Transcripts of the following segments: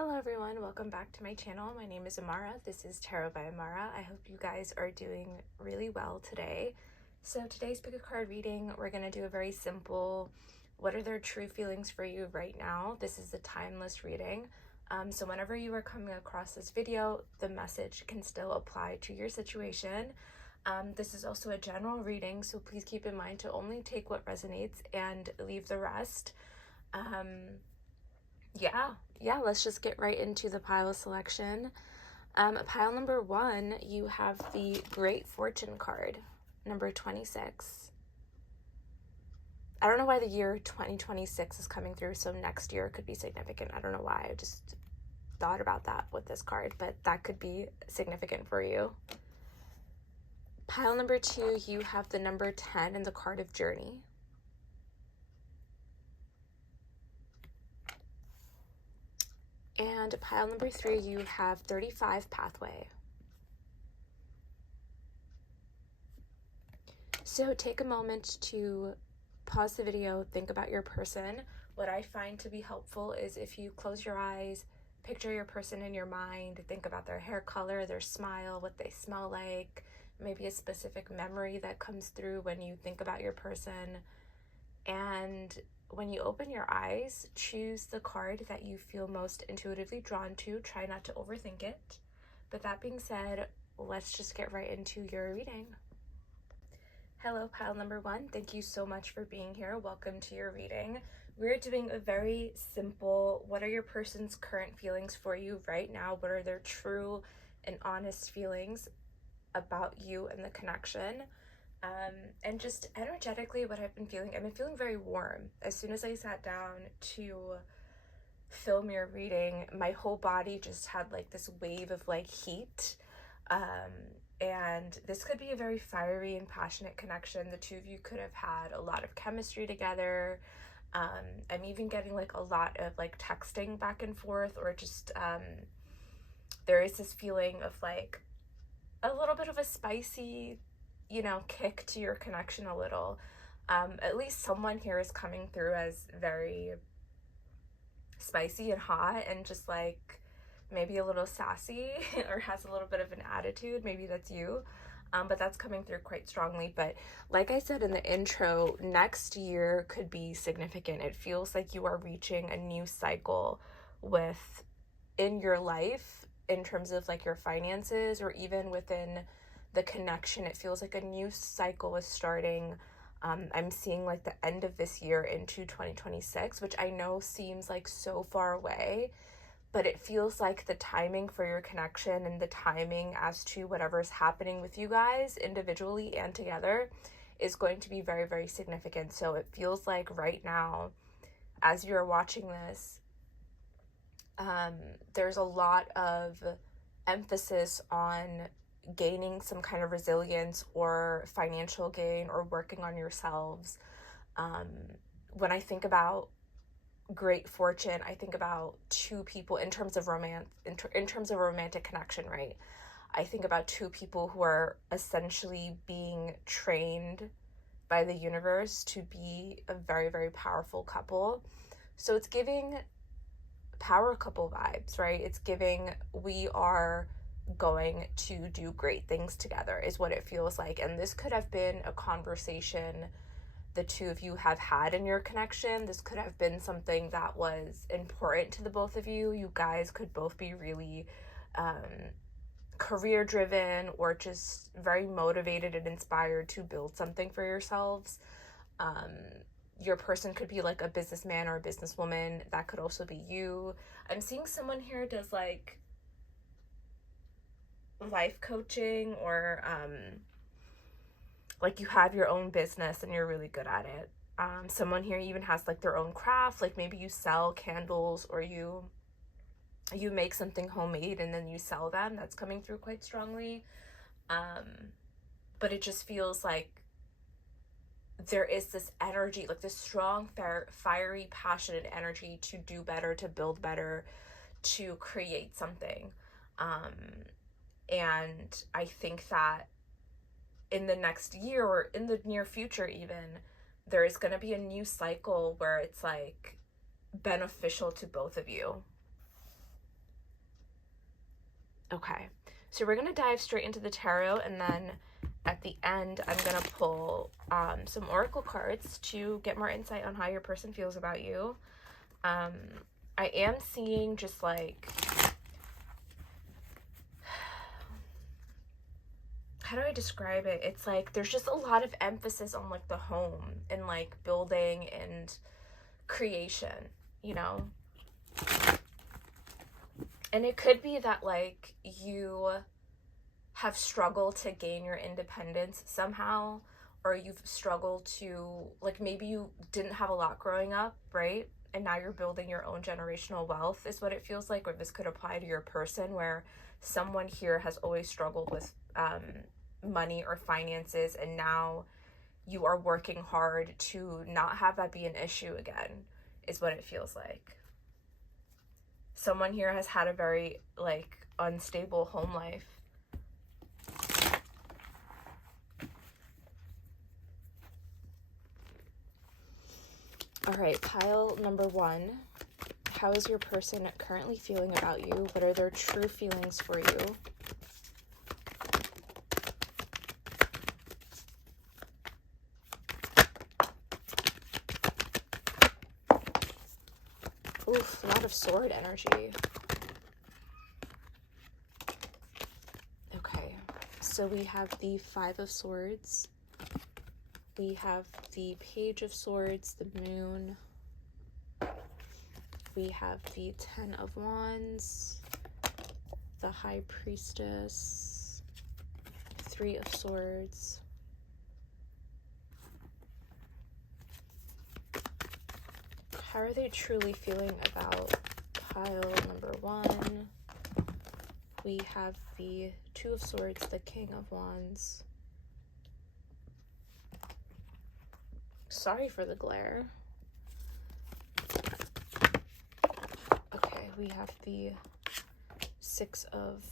Hello everyone, welcome back to my channel. My name is Amara. This is Tarot by Amara. I hope you guys are doing really well today. So today's pick a card reading, we're going to do a very simple, what are their true feelings for you right now? This is a timeless reading. So whenever you are coming across this video, the message can still apply to your situation. This is also a general reading, so please keep in mind to only take what resonates and leave the rest. Yeah, let's just get right into the pile selection. Pile number 1, you have the Great Fortune card, number 26. I don't know why the year 2026 is coming through, so next year could be significant. I don't know why, I just thought about that with this card, but that could be significant for you. Pile number 2, you have the number 10 and the card of Journey. And pile number 3, you have 35 Pathway. So take a moment to pause the video, think about your person. What I find to be helpful is if you close your eyes, picture your person in your mind, think about their hair color, their smile, what they smell like, maybe a specific memory that comes through when you think about your person. And when you open your eyes, choose the card that you feel most intuitively drawn to. Try not to overthink it. But that being said, let's just get right into your reading. Hello, pile number 1. Thank you so much for being here. Welcome to your reading. We're doing a very simple, what are your person's current feelings for you right now? What are their true and honest feelings about you and the connection? And just energetically what I've been feeling very warm. As soon as I sat down to film your reading, my whole body just had like this wave of like heat. And this could be a very fiery and passionate connection. The two of you could have had a lot of chemistry together. I'm even getting like a lot of like texting back and forth, or just there is this feeling of like a little bit of a spicy, kick to your connection a little. At least someone here is coming through as very spicy and hot and just like maybe a little sassy or has a little bit of an attitude. Maybe that's you. But that's coming through quite strongly. But like I said in the intro, next year could be significant. It feels like you are reaching a new cycle in your life in terms of like your finances, or even within the connection. It feels like a new cycle is starting. I'm seeing like the end of this year into 2026, which I know seems like so far away, but it feels like the timing for your connection and the timing as to whatever's happening with you guys individually and together is going to be very, very significant. So it feels like right now, as you're watching this, there's a lot of emphasis on gaining some kind of resilience or financial gain or working on yourselves. When I think about Great Fortune, I think about two people in terms of romance, in terms of romantic connection, right? I think about two people who are essentially being trained by the universe to be a very, very powerful couple. So it's giving power couple vibes, right? It's giving, we are going to do great things together is what it feels like. And this could have been a conversation the two of you have had in your connection. This could have been something that was important to the both of you. You guys could both be really career driven, or just very motivated and inspired to build something for yourselves. Your person could be like a businessman or a businesswoman. That could also be you. I'm seeing someone here does like life coaching, or like you have your own business and you're really good at it. Someone here even has like their own craft, like maybe you sell candles, or you make something homemade and then you sell them. That's coming through quite strongly. But it just feels like there is this energy, like this strong, fiery, passionate energy to do better, to build better, to create something. And I think that in the next year, or in the near future even, there is going to be a new cycle where it's like beneficial to both of you. Okay, so we're gonna dive straight into the tarot, and then at the end, I'm gonna pull some oracle cards to get more insight on how your person feels about you. I am seeing just like, how do I describe it? It's like there's just a lot of emphasis on like the home and like building and creation, you know? And it could be that like you have struggled to gain your independence somehow, or you've struggled to, like, maybe you didn't have a lot growing up, right? And now you're building your own generational wealth, is what it feels like. Or this could apply to your person, where someone here has always struggled with money or finances, and now you are working hard to not have that be an issue again, is what it feels like. Someone here has had a very like unstable home life. All right, pile number 1. How is your person currently feeling about you? What are their true feelings for you? Oof, a lot of sword energy. Okay, so we have the 5 of Swords. We have the Page of Swords, the Moon. We have the 10 of Wands, the High Priestess, 3 of Swords. How are they truly feeling about pile number 1? We have the 2 of Swords, the King of Wands. Sorry for the glare. Okay, we have the 6 of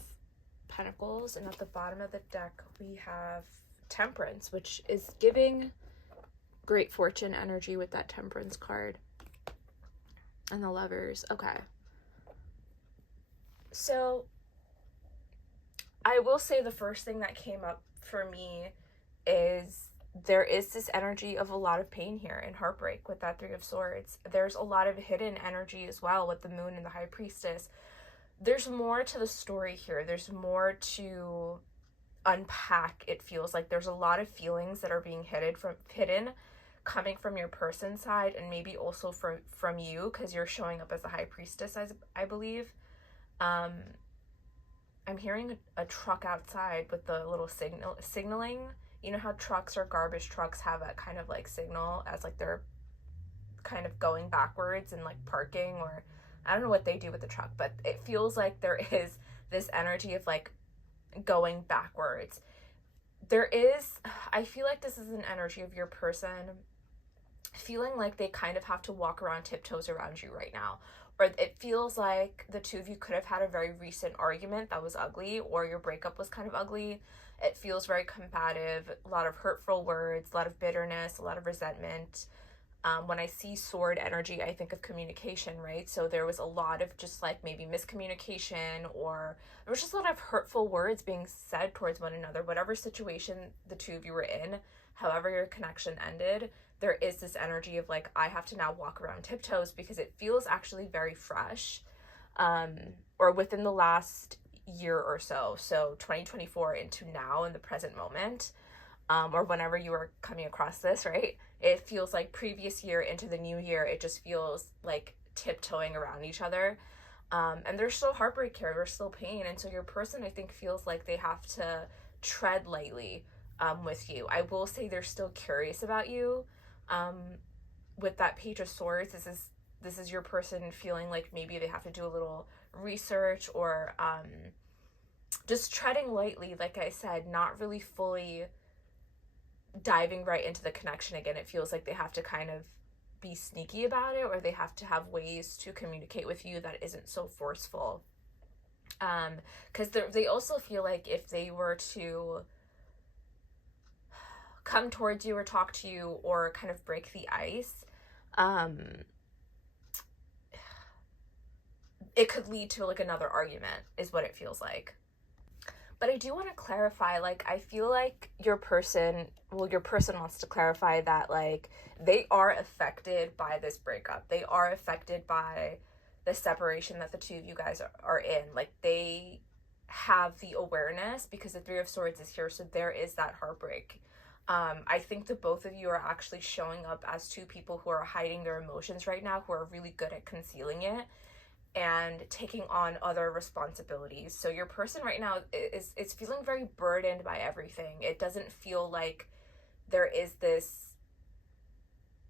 Pentacles, and at the bottom of the deck we have Temperance, which is giving great fortune energy with that Temperance card. And the Lovers. Okay. So I will say the first thing that came up for me is there is this energy of a lot of pain here and heartbreak with that 3 of Swords. There's a lot of hidden energy as well with the Moon and the High Priestess. There's more to the story here. There's more to unpack. It feels like there's a lot of feelings that are being hidden coming from your person's side, and maybe also from you, because you're showing up as the High Priestess, I believe. I'm hearing a truck outside with the little signaling. You know how trucks or garbage trucks have a kind of like signal as like they're kind of going backwards and like parking, or I don't know what they do with the truck, but it feels like there is this energy of like going backwards. I feel like this is an energy of your person feeling like they kind of have to walk around tiptoes around you right now. Or it feels like the two of you could have had a very recent argument that was ugly, or your breakup was kind of ugly. It feels very combative, a lot of hurtful words, a lot of bitterness, a lot of resentment. When I see sword energy, I think of communication, right? So there was a lot of just like maybe miscommunication, or there was just a lot of hurtful words being said towards one another. Whatever situation the two of you were in, however your connection ended, there is this energy of like, I have to now walk around tiptoes, because it feels actually very fresh, or within the last year or so. So 2024 into now in the present moment, or whenever you are coming across this, right? It feels like previous year into the new year. It just feels like tiptoeing around each other. And there's still heartbreak here, there's still pain. And so your person, I think, feels like they have to tread lightly with you. I will say they're still curious about you. With that Page of Swords, this is your person feeling like maybe they have to do a little research, or just treading lightly, like I said, not really fully diving right into the connection again. It feels like they have to kind of be sneaky about it, or they have to have ways to communicate with you that isn't so forceful. Because they also feel like if they were to come towards you or talk to you or kind of break the ice, it could lead to like another argument, is what it feels like. But I do want to clarify, like, I feel like your person wants to clarify that, like, they are affected by this breakup. They are affected by the separation that the two of you guys are in. Like, they have the awareness because the Three of Swords is here, so there is that heartbreak. I think the both of you are actually showing up as two people who are hiding their emotions right now, who are really good at concealing it and taking on other responsibilities. So your person right now is feeling very burdened by everything. It doesn't feel like there is this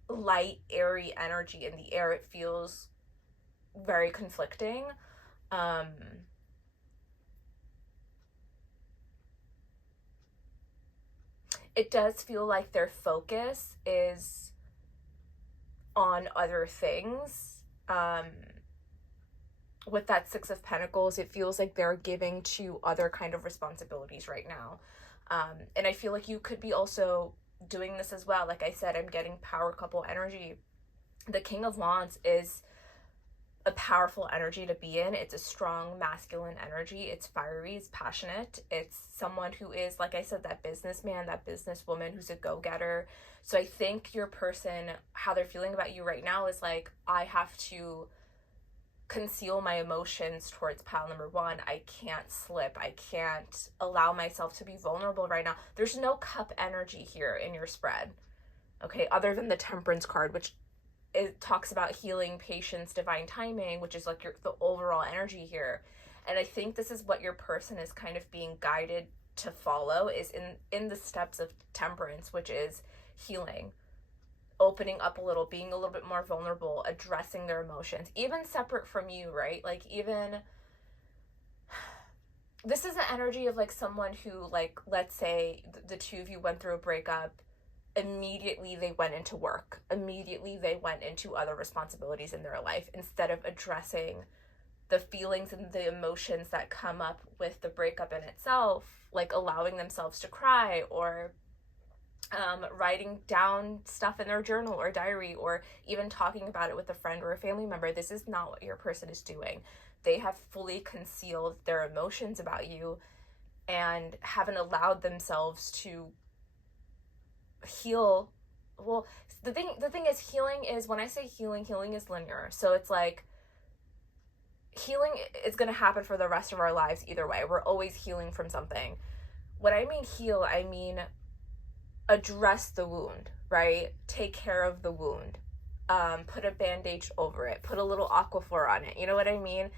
light, airy energy in the air. It feels very conflicting. It does feel like their focus is on other things. With that Six of Pentacles, it feels like they're giving to other kind of responsibilities right now. And I feel like you could be also doing this as well. Like I said, I'm getting power couple energy. The King of Wands is a powerful energy to be in. It's a strong masculine energy. It's fiery, it's passionate. It's someone who is, like I said, that businessman, that businesswoman who's a go-getter. So I think your person, how they're feeling about you right now is like, I have to conceal my emotions towards pile number one. I can't slip. I can't allow myself to be vulnerable right now. There's no cup energy here in your spread, okay, other than the Temperance card, which it talks about healing, patience, divine timing, which is like the overall energy here. And I think this is what your person is kind of being guided to follow, is in the steps of Temperance, which is healing, opening up a little, being a little bit more vulnerable, addressing their emotions, even separate from you, right? Like, even this is the energy of like someone who, like, let's say the two of you went through a breakup, immediately they went into work, immediately they went into other responsibilities in their life instead of addressing the feelings and the emotions that come up with the breakup in itself, like allowing themselves to cry, or writing down stuff in their journal or diary, or even talking about it with a friend or a family member. This is not what your person is doing. They have fully concealed their emotions about you and haven't allowed themselves to heal. Well, the thing is, healing is, when I say healing is linear. So it's like, healing is going to happen for the rest of our lives either way. We're always healing from something. When I mean heal, I mean address the wound, right? Take care of the wound. Put a bandage over it. Put a little Aquaphor on it. You know what I mean?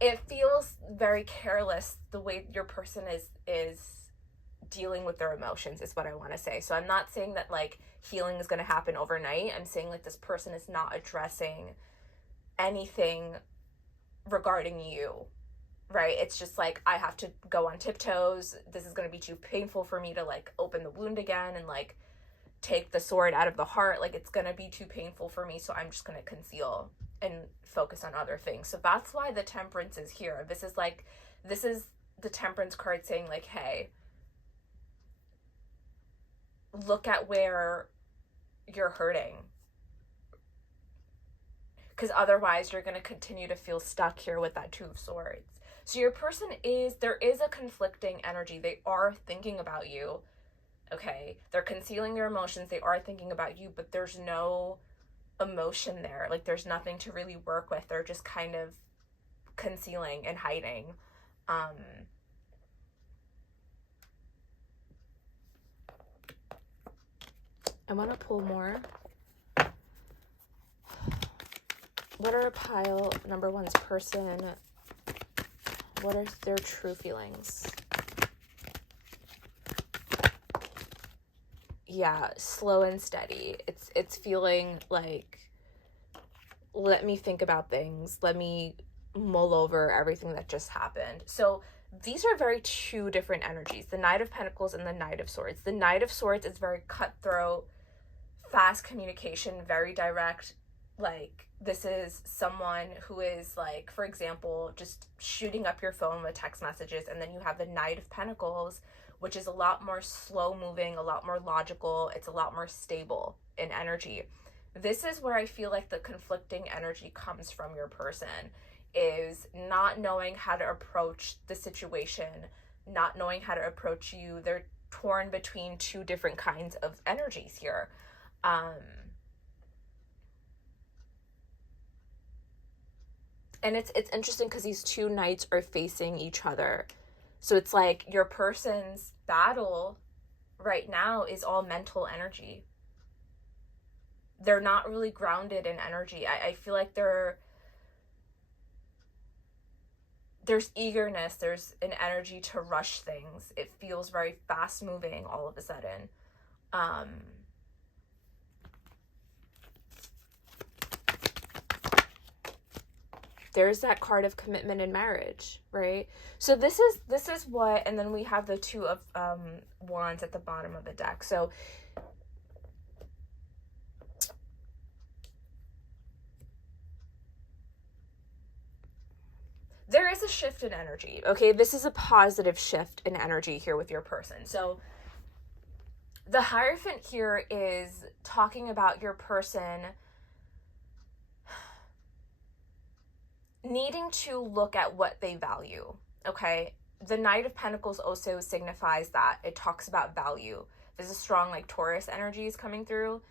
It feels very careless the way your person is dealing with their emotions, is what I want to say. So I'm not saying that like healing is going to happen overnight. I'm saying like this person is not addressing anything regarding you, right? It's just like, I have to go on tiptoes. This is going to be too painful for me to like open the wound again and like take the sword out of the heart. Like, it's going to be too painful for me, so I'm just going to conceal and focus on other things. So that's why the Temperance is here. This is the Temperance card saying like, hey, look at where you're hurting, because otherwise you're going to continue to feel stuck here with that Two of Swords. So your person there is a conflicting energy. They are thinking about you, okay? They're concealing their emotions. They are thinking about you, but there's no emotion there. Like, there's nothing to really work with. They're just kind of concealing and hiding. I want to pull more. What are pile number one's person? What are their true feelings? Yeah, slow and steady. It's feeling like, let me think about things. Let me mull over everything that just happened. So these are very two different energies, the Knight of Pentacles and the Knight of Swords. The Knight of Swords is very cutthroat, fast communication, very direct. Like, this is someone who is like, for example, just shooting up your phone with text messages. And then you have the Knight of Pentacles, which is a lot more slow moving, a lot more logical. It's a lot more stable in energy. This is where I feel like the conflicting energy comes from your person, is not knowing how to approach the situation, not knowing how to approach you. They're torn between two different kinds of energies here. And it's interesting because these two knights are facing each other. So it's like your person's battle right now is all mental energy. They're not really grounded in energy. I feel like there's eagerness, there's an energy to rush things. It feels very fast moving all of a sudden. There's that card of commitment and marriage, right? So this is what, and then we have the Two of Wands at the bottom of the deck. So there is a shift in energy, okay? This is a positive shift in energy here with your person. So the Hierophant here is talking about your person needing to look at what they value, okay? The Knight of Pentacles also signifies that. It talks about value. There's a strong like Taurus energies coming through.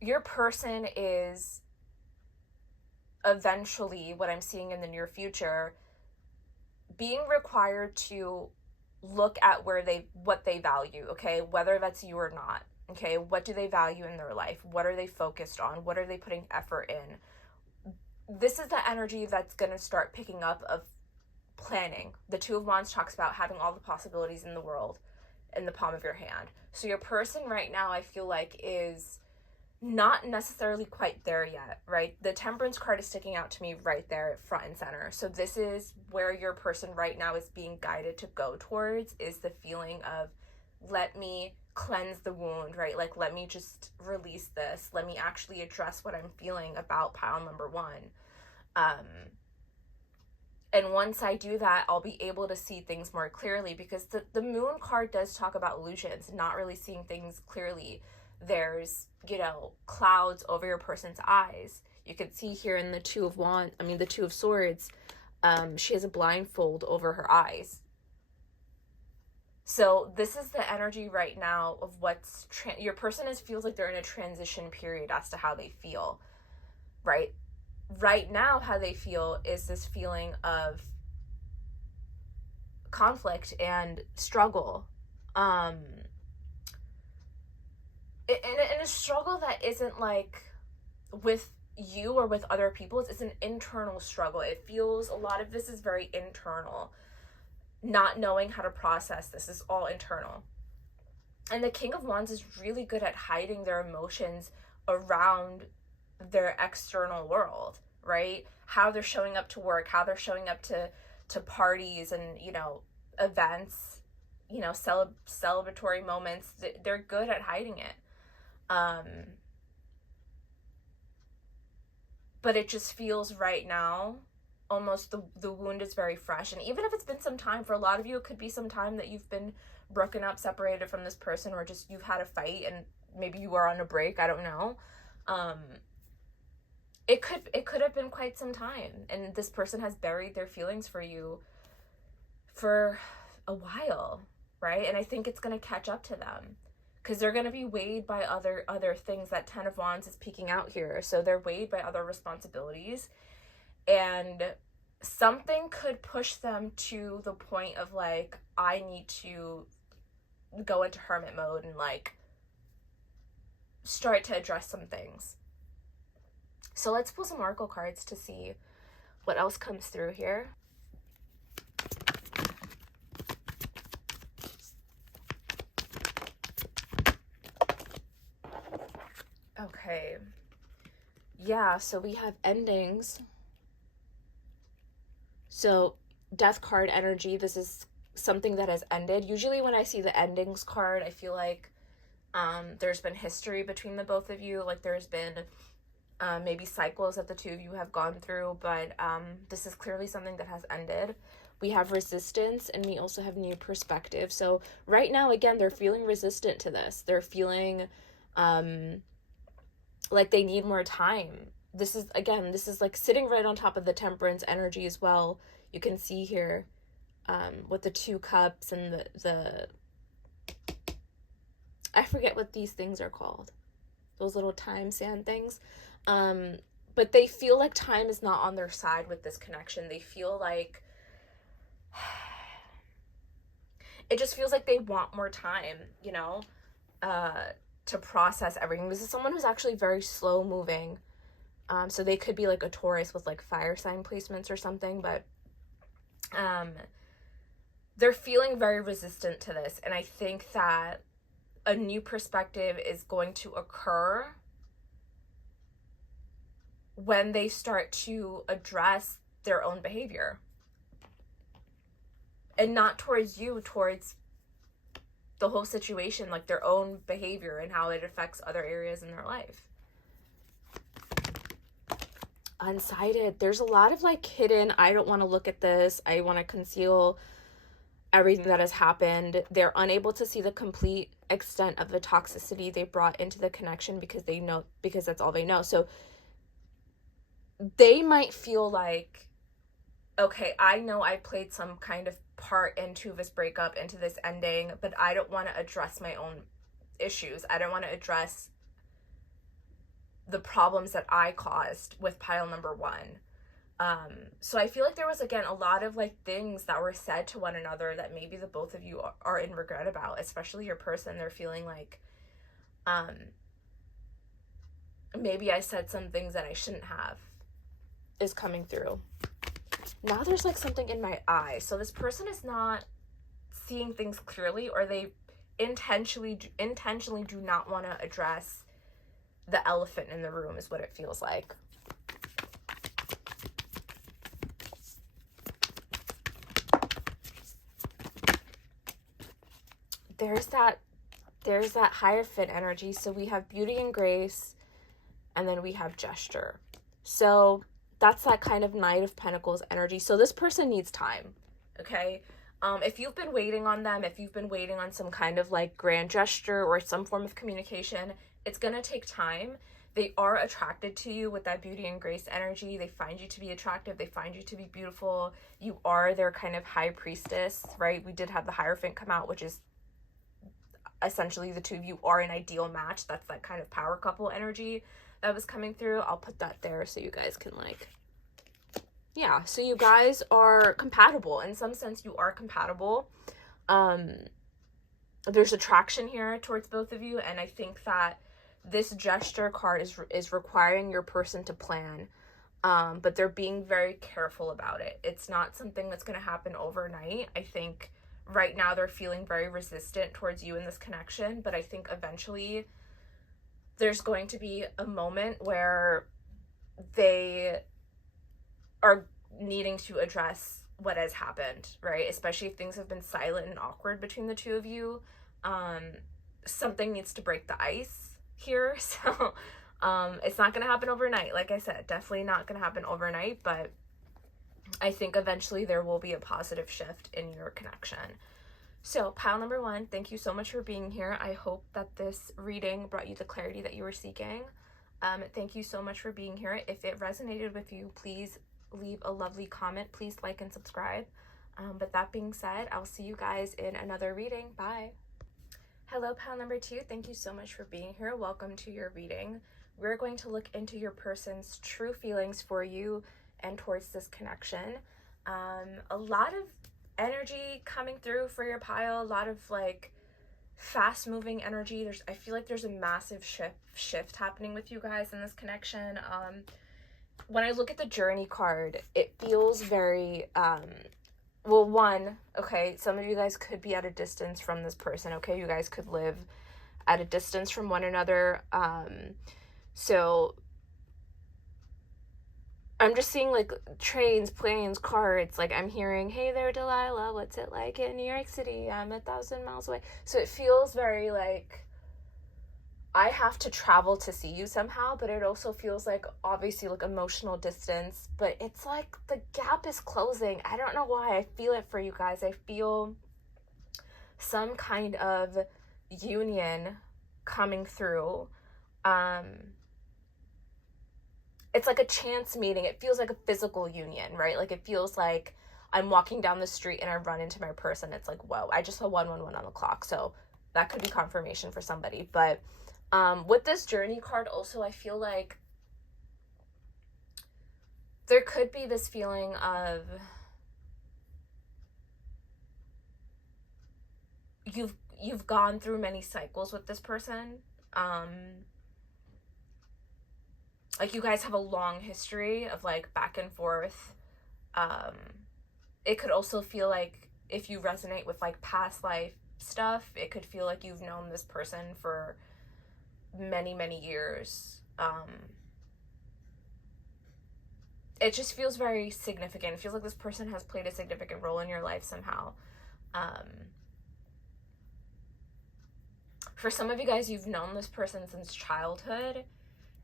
Your person is eventually, what I'm seeing in the near future, being required to look at what they value, okay? Whether that's you or not, okay? What do they value in their life? What are they focused on? What are they putting effort in? This is the energy that's going to start picking up of planning. The Two of Wands talks about having all the possibilities in the world in the palm of your hand. So your person right now, I feel like, is not necessarily quite there yet, right? The Temperance card is sticking out to me right there, front and center. So this is where your person right now is being guided to go towards, is the feeling of, let me cleanse the wound, right? Like, let me just release this. Let me actually address what I'm feeling about pile number one. And once I do that, I'll be able to see things more clearly, because the Moon card does talk about illusions, not really seeing things clearly. There's, clouds over your person's eyes. You can see here in the Two of Swords, she has a blindfold over her eyes. So this is the energy right now of what's your person feels like they're in a transition period as to how they feel, right? Right now, how they feel is this feeling of conflict and struggle. And a struggle that isn't like with you or with other people. It's an internal struggle. It feels, a lot of this is very internal. Not knowing how to process this is all internal. And the King of Wands is really good at hiding their emotions around their external world, right? How they're showing up to work, how they're showing up to parties and, events, celebratory moments. They're good at hiding it. But it just feels right now, almost the wound is very fresh. And even if it's been some time, for a lot of you, it could be some time that you've been broken up, separated from this person, or just you've had a fight and maybe you are on a break. I don't know. It could have been quite some time, and this person has buried their feelings for you for a while, right? And I think it's going to catch up to them, because they're going to be weighed by other things. That Ten of Wands is peeking out here. So they're weighed by other responsibilities, and something could push them to the point of like, I need to go into hermit mode and like start to address some things. So let's pull some oracle cards to see what else comes through here. Okay. Yeah, so we have endings. So Death card energy, this is something that has ended. Usually when I see the endings card, I feel like there's been history between the both of you. Like there's been maybe cycles that the two of you have gone through, but this is clearly something that has ended. We have resistance, and we also have new perspective. So right now, again, they're feeling resistant to this. They're feeling like they need more time. this is like sitting right on top of the Temperance energy as well. You can see here with the 2 cups and the I forget what these things are called. Those little time sand things. But they feel like time is not on their side with this connection. They feel like it just feels like they want more time, you know, to process everything. This is someone who's actually very slow moving. So they could be like a Taurus with like fire sign placements or something, but they're feeling very resistant to this. And I think that a new perspective is going to occur when they start to address their own behavior. And not towards you, towards the whole situation, like their own behavior and how it affects other areas in their life. Unsighted. There's a lot of like hidden, I don't want to look at this, I want to conceal everything that has happened. They're unable to see the complete extent of the toxicity they brought into the connection because that's all they know. So they might feel like, okay, I know I played some kind of part into this breakup, into this ending, but I don't want to address my own issues. I don't want to address the problems that I caused with pile number 1. So I feel like there was, again, a lot of like things that were said to one another that maybe the both of you are in regret about, especially your person. They're feeling like, maybe I said some things that I shouldn't have, is coming through. Now there's like something in my eye. So this person is not seeing things clearly, or they intentionally do not want to address the elephant in the room, is what it feels like. There's that Hierophant energy. So we have beauty and grace, and then we have gesture. So that's that kind of Knight of Pentacles energy. So this person needs time, okay? If you've been waiting on them, if you've been waiting on some kind of like grand gesture or some form of communication, it's gonna take time. They are attracted to you with that beauty and grace energy. They find you to be attractive. They find you to be beautiful. You are their kind of high priestess, right? We did have the Hierophant come out, which is essentially the 2 of you are an ideal match. That's that kind of power couple energy that was coming through. I'll put that there so you guys can like, yeah, so you guys are compatible. In some sense, you are compatible. There's attraction here towards both of you, and I think that this gesture card is requiring your person to plan, but they're being very careful about it. It's not something that's going to happen overnight. I think right now they're feeling very resistant towards you in this connection, but I think eventually there's going to be a moment where they are needing to address what has happened, right? Especially if things have been silent and awkward between the 2 of you. Something needs to break the ice here. So it's not going to happen overnight. Like I said, definitely not going to happen overnight, but I think eventually there will be a positive shift in your connection. So pile number 1, thank you so much for being here. I hope that this reading brought you the clarity that you were seeking. Thank you so much for being here. If it resonated with you, please leave a lovely comment. Please like and subscribe. But that being said, I'll see you guys in another reading. Bye. Hello, pile number 2. Thank you so much for being here. Welcome to your reading. We're going to look into your person's true feelings for you and towards this connection. A lot of energy coming through for your pile, a lot of like fast moving energy. I feel like there's a massive shift happening with you guys in this connection. When I look at the Journey card, it feels very well, one, okay, some of you guys could be at a distance from this person, okay? You guys could live at a distance from one another. So I'm just seeing like trains, planes, cars. Like I'm hearing, hey there, Delilah, what's it like in New York City? I'm 1,000 miles away. So it feels very like I have to travel to see you somehow, but it also feels like obviously like emotional distance, but it's like the gap is closing. I don't know why. I feel it for you guys. I feel some kind of union coming through. it's like a chance meeting. It feels like a physical union, right? Like it feels like I'm walking down the street and I run into my person. It's like, whoa, I just saw 111 on the clock. So that could be confirmation for somebody. But with this journey card also, I feel like there could be this feeling of you've gone through many cycles with this person. Like you guys have a long history of like back and forth. It could also feel like if you resonate with like past life stuff, it could feel like you've known this person for many, many years. It just feels very significant. It feels like this person has played a significant role in your life somehow. For some of you guys, you've known this person since childhood,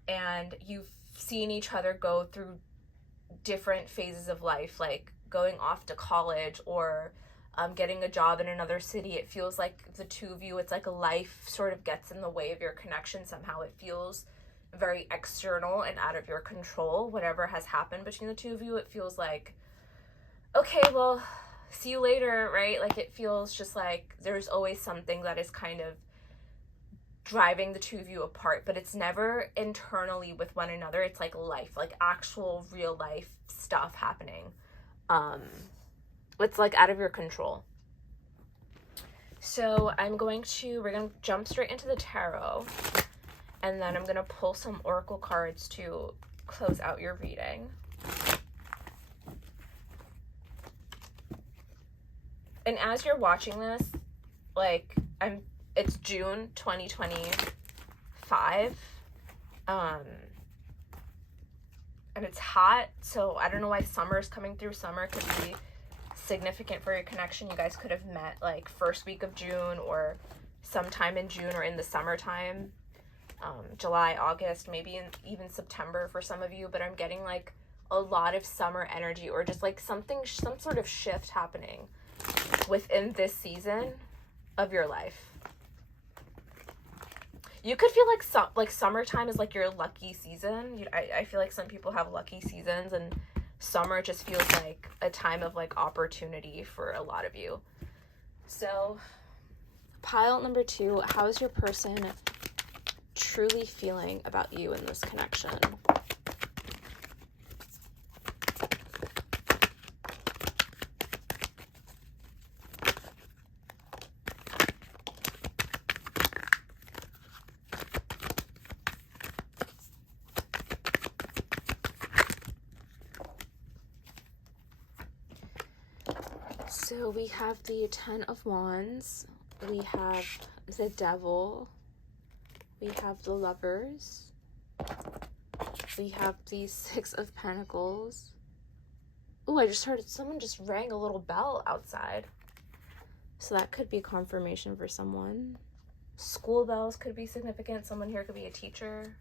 and you've seen each other go through different phases of life, like going off to college or getting a job in another city. It feels like the two of you, it's like a life sort of gets in the way of your connection somehow. It feels very external and out of your control, whatever has happened between the two of you. It feels like, okay, well, see you later, right? Like it feels just like there's always something that is kind of driving the two of you apart, but it's never internally with one another. It's like life, like actual real life stuff happening. It's like out of your control. So we're going to jump straight into the tarot, and then I'm going to pull some oracle cards to close out your reading. And as you're watching this, like it's June 2025, and it's hot, so I don't know why summer's coming through. Summer could be significant for your connection. You guys could have met like first week of June or sometime in June or in the summertime, July, August, maybe even September for some of you, but I'm getting like a lot of summer energy or just like some sort of shift happening within this season of your life. You could feel like summertime is like your lucky season. I feel like some people have lucky seasons, and summer just feels like a time of like opportunity for a lot of you. So pile number 2, how is your person truly feeling about you in this connection? So we have the 10 of Wands, we have the Devil, we have the Lovers, we have the 6 of Pentacles. Oh, I just heard someone just rang a little bell outside. So that could be confirmation for someone. School bells could be significant. Someone here could be a teacher.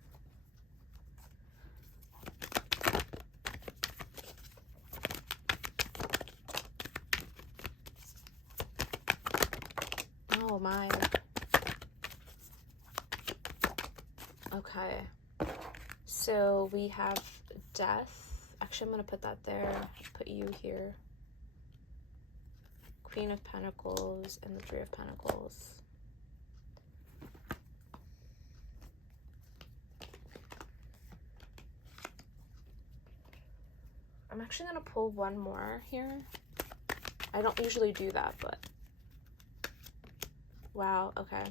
Oh my. Okay. So we have Death. Actually, I'm going to put that there. Put you here. Queen of Pentacles and the 3 of Pentacles. I'm actually going to pull one more here. I don't usually do that, but wow, okay.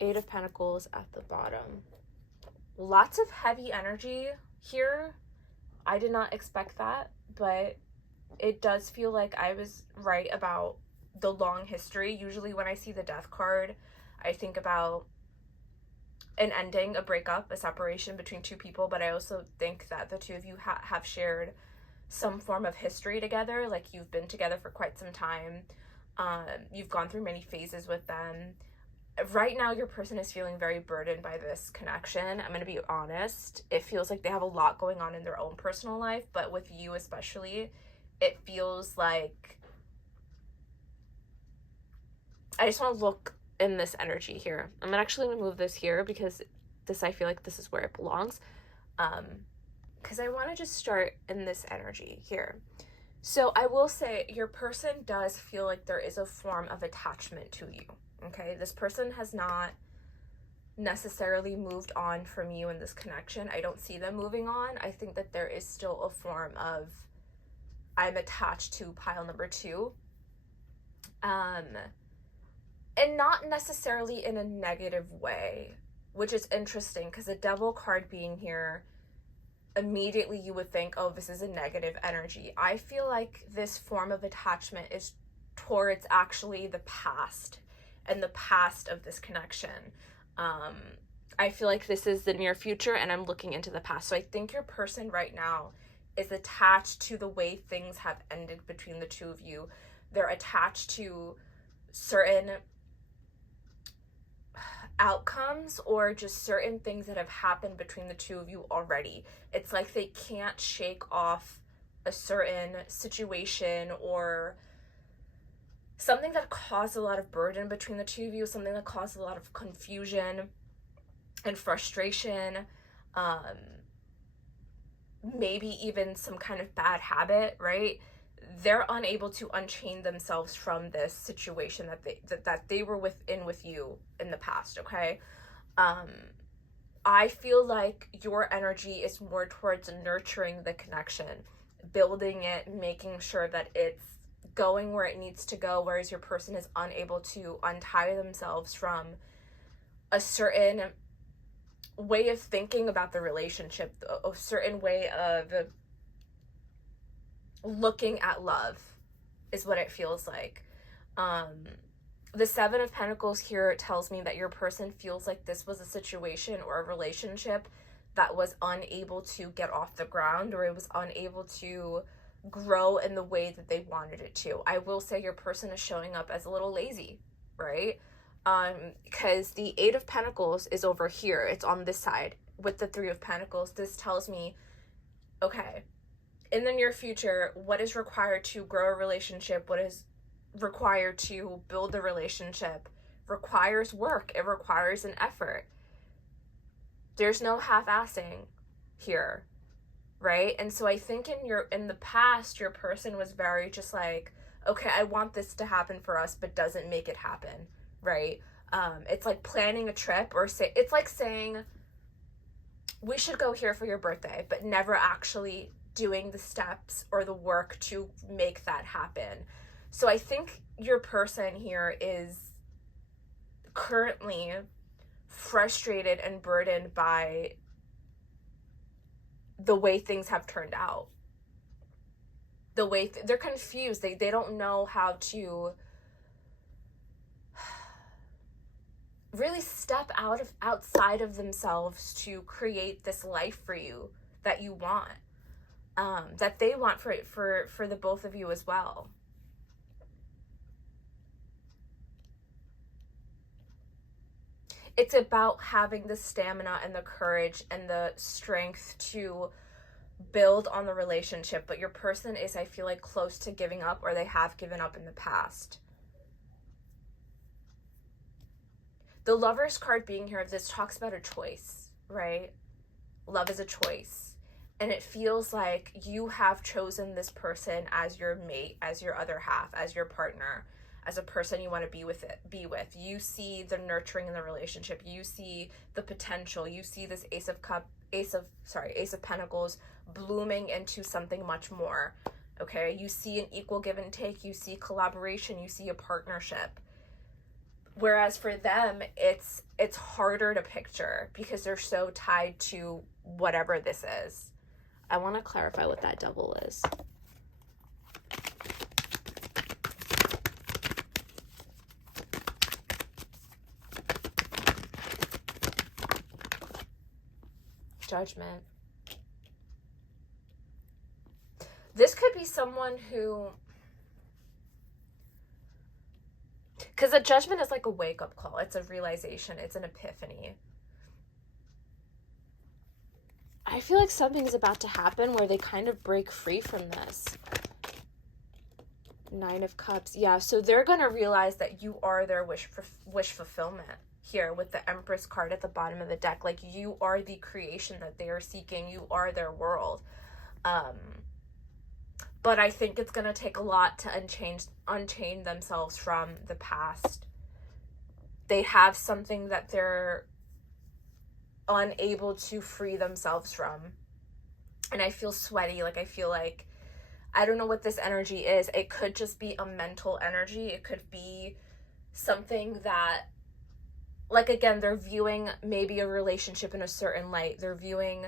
8 of Pentacles at the bottom. Lots of heavy energy here. I did not expect that, but it does feel like I was right about the long history. Usually when I see the Death card, I think about an ending, a breakup, a separation between two people, but I also think that the two of you have shared some form of history together, like you've been together for quite some time. You've gone through many phases with them. Right now, your person is feeling very burdened by this connection. I'm going to be honest. It feels like they have a lot going on in their own personal life, but with you especially, it feels like... I just want to look in this energy here. I'm actually going to move this here because this, I feel like this is where it belongs. Because I want to just start in this energy here. So I will say your person does feel like there is a form of attachment to you. Okay, this person has not necessarily moved on from you in this connection. I don't see them moving on. I think that there is still a form of I'm attached to pile number 2. And not necessarily in a negative way, which is interesting because the devil card being here, immediately you would think, oh, this is a negative energy. I feel like this form of attachment is towards actually the past and the past of this connection. I feel like this is the near future and I'm looking into the past. So I think your person right now is attached to the way things have ended between the two of you. They're attached to certain outcomes or just certain things that have happened between the two of you already. It's like they can't shake off a certain situation or something that caused a lot of burden between the two of you, something that caused a lot of confusion and frustration, maybe even some kind of bad habit, right? They're unable to unchain themselves from this situation that they were within with you in the past, okay? I feel like your energy is more towards nurturing the connection, building it, making sure that it's going where it needs to go, whereas your person is unable to untie themselves from a certain way of thinking about the relationship, a certain way of looking at love is what it feels like. The 7 of Pentacles here tells me that your person feels like this was a situation or a relationship that was unable to get off the ground, or it was unable to grow in the way that they wanted it to. I will say your person is showing up as a little lazy, right? Because the 8 of Pentacles is over here. It's on this side with the 3 of Pentacles. This tells me, okay, in the near future, what is required to grow a relationship, what is required to build the relationship requires work. It requires an effort. There's no half-assing here, right? And so I think in the past, your person was very just like, okay, I want this to happen for us, but doesn't make it happen, right? It's like planning a trip, or it's like saying, we should go here for your birthday, but never actually doing the steps or the work to make that happen. So I think your person here is currently frustrated and burdened by the way things have turned out. The way they're confused. They don't know how to really step outside of themselves to create this life for you that you want, that they want for the both of you as well. It's about having the stamina and the courage and the strength to build on the relationship, but your person is, I feel like, close to giving up, or they have given up in the past. The Lovers card being here, this talks about a choice, right? Love is a choice. And it feels like you have chosen this person as your mate, as your other half, as your partner, as a person you want to be with. You see the nurturing in the relationship. You see the potential. You see this Ace of Pentacles blooming into something much more. Okay? You see an equal give and take. You see collaboration. You see a partnership. Whereas for them, it's harder to picture because they're so tied to whatever this is. I want to clarify what that Devil is. Judgment. This could be someone who, because the Judgment is like a wake-up call. It's a realization. It's an epiphany. I feel like something is about to happen where they kind of break free from this. 9 of Cups. Yeah, so they're going to realize that you are their wish fulfillment here with the Empress card at the bottom of the deck. Like, you are the creation that they are seeking. You are their world. But I think it's going to take a lot to unchain themselves from the past. They have something that they're unable to free themselves from. And I feel sweaty. Like, I feel like, I don't know what this energy is. It could just be a mental energy. It could be something that, like, again, they're viewing maybe a relationship in a certain light. They're viewing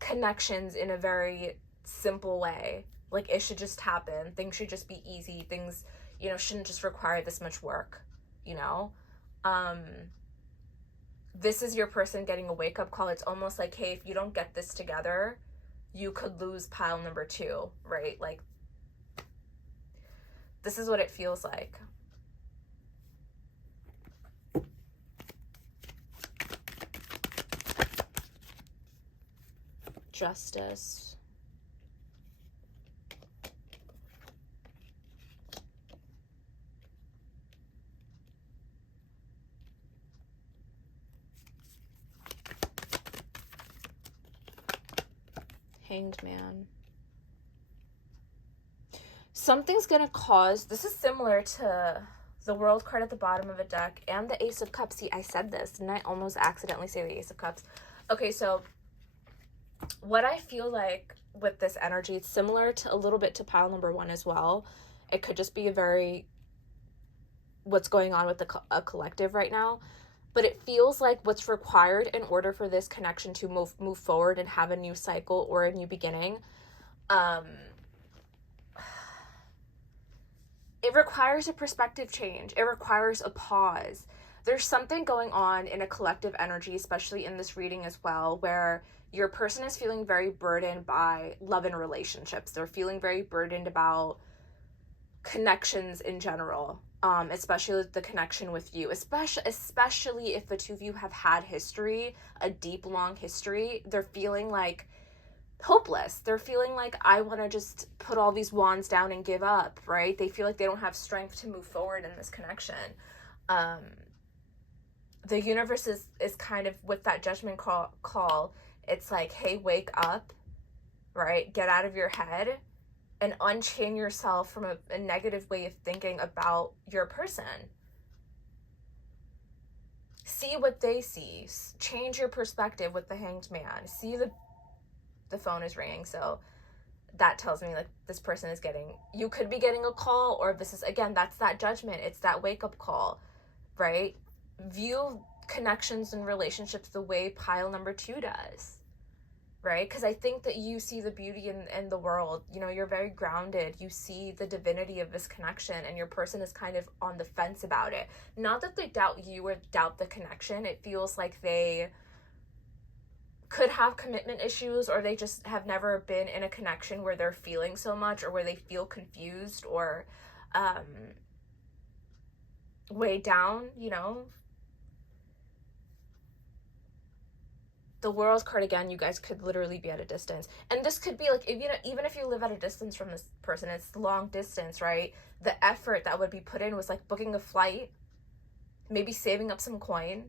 connections in a very simple way. Like, it should just happen. Things should just be easy. Things, you know, shouldn't just require this much work, you know? This is your person getting a wake-up call. It's almost like, hey, if you don't get this together, you could lose pile number 2, right? Like, this is what it feels like. Justice. Hanged Man. Something's gonna cause, this is similar to the World card at the bottom of a deck and the Ace of Cups. See, I said this, and I almost accidentally say the Ace of Cups. Okay, so what I feel like with this energy, it's similar to a little bit to pile number 1 as well. It could just be a very, what's going on with a collective right now. But it feels like what's required in order for this connection to move forward and have a new cycle or a new beginning, it requires a perspective change. It requires a pause. There's something going on in a collective energy, especially in this reading as well, where your person is feeling very burdened by love and relationships. They're feeling very burdened about connections in general, especially the connection with you, especially if the two of you have had history, a deep, long history. They're feeling like hopeless. They're feeling like, I want to just put all these wands down and give up, right? They feel like they don't have strength to move forward in this connection. The universe is kind of, with that judgment call, it's like, hey, wake up, right? Get out of your head and unchain yourself from a negative way of thinking about your person. See what they see. Change your perspective with the Hanged Man. See the phone is ringing, so that tells me, like, this person is you could be getting a call, or this is, again, that's that judgment. It's that wake-up call, right? View connections and relationships the way pile number 2 does, right? Because I think that you see the beauty in the world. You know, you're very grounded. You see the divinity of this connection, and your person is kind of on the fence about it. Not that they doubt you or doubt the connection. It feels like they could have commitment issues, or they just have never been in a connection where they're feeling so much, or where they feel confused or weighed down, you know. The World card, again, you guys could literally be at a distance. And this could be like, even if you live at a distance from this person, it's long distance, right? The effort that would be put in was like booking a flight, maybe saving up some coin,